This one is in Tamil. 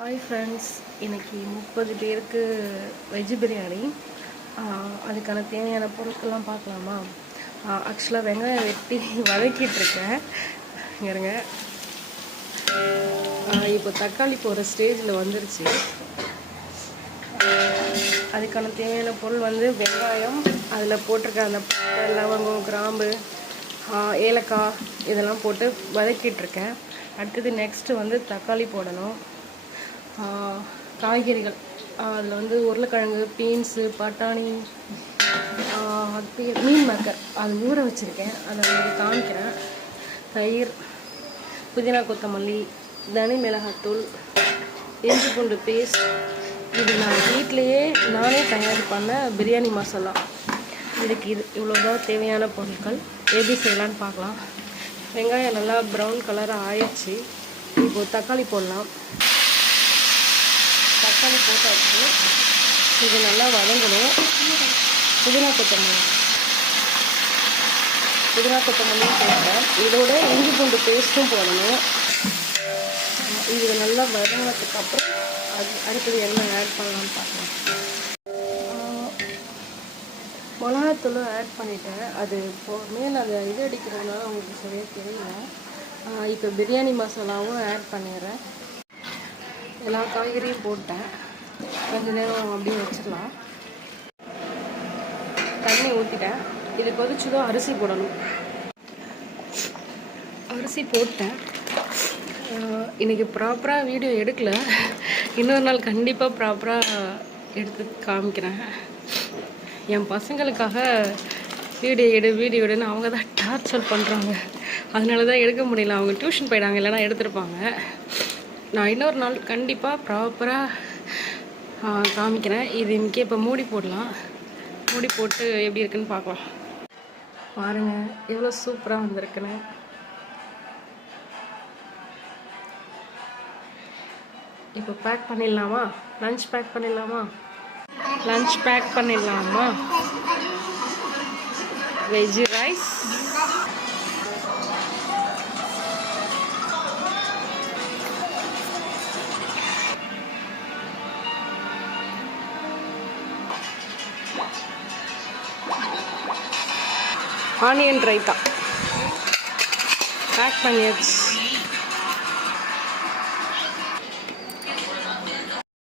ஹாய் ஃப்ரெண்ட்ஸ், இன்றைக்கி 30 பேருக்கு வெஜ் பிரியாணி. அதுக்கான தேவையான பொருட்கள்லாம் பார்க்கலாமா? ஆக்சுவலாக வெங்காயம் வெட்டி வதக்கிட்டுருக்கேன். இருங்க, இப்போ தக்காளி போகிற ஸ்டேஜில் வந்துருச்சு. அதுக்கான தேவையான பொருள் வந்து வெங்காயம், அதில் போட்டிருக்க அந்த லவங்கம், கிராம்பு, ஏலக்காய் இதெல்லாம் போட்டு வதக்கிட்டுருக்கேன். அடுத்தது நெக்ஸ்ட்டு வந்து தக்காளி போடணும். காய்கறிகள் அதில் வந்து உருளைக்கிழங்கு, பீன்ஸு, பட்டாணி, மீன் மக்கர் அது ஊற வச்சுருக்கேன். அதை உங்களுக்கு காமிக்கிறேன். தயிர், புதினா கொத்தமல்லி, தனி மிளகாத்தூள், இஞ்சி பூண்டு பேஸ்ட். இது நான் வீட்டிலையே நானே தயார் பண்ண பிரியாணி மசாலா. இதுக்கு இவ்வளோதான் தேவையான பொருட்கள். எப்படி செய்யலான்னு பார்க்கலாம். வெங்காயம் நல்லா ப்ரௌன் கலராக ஆயிடுச்சு. இப்போது தக்காளி போடலாம். தக்காளி போட்டாச்சு. இது நல்லா வதங்கணும். புதினா கொத்தமல்லியும் போட்டேன். இதோட இஞ்சி பூண்டு பேஸ்ட்டும் போடணும். இது நல்லா வதங்கினதுக்கப்புறம் அடுத்தது என்ன ஆட் பண்ணலான்னு பார்க்கலாம். மிளகாத்தூளும் ஆட் பண்ணிட்டேன். அது மேலே அது இது அடிக்கிறதுனால உங்களுக்கு சரியாக தெரியல. இப்போ பிரியாணி மசாலாவும் ஆட் பண்ணிடுறேன். எல்லா காய்கறியும் போட்டேன். கொஞ்சம் நேரம் அப்படியே வச்சிடலாம். தண்ணி ஊற்றிட்டேன். இது கொதிச்சதும் அரிசி போடணும். அரிசி போட்டேன். இன்றைக்கி ப்ராப்பராக வீடியோ எடுக்கல. இன்னொரு நாள் கண்டிப்பாக ப்ராப்பராக எடுத்து காமிக்கிறேன். என் பசங்களுக்காக வீடியோ எடுன்னு அவங்க தான் டார்ச்சர் பண்ணுறாங்க. அதனால தான் எடுக்க முடியல. அவங்க டியூஷன் போயிட்டாங்க, இல்லைனா எடுத்துருப்பாங்க. நான் இன்னொரு நாள் கண்டிப்பாக ப்ராப்பராக காமிக்கிறேன். இது இன்றைக்கி இப்போ மூடி போடலாம். மூடி போட்டு எப்படி இருக்குன்னு பார்க்கலாம். பாருங்கள் எவ்வளோ சூப்பராக வந்திருக்குன்னு. இப்போ பேக் பண்ணிடலாமா? லஞ்ச் பேக் பண்ணிடலாமா? Veg rice, onion raita pack பண்ணியாச்சு.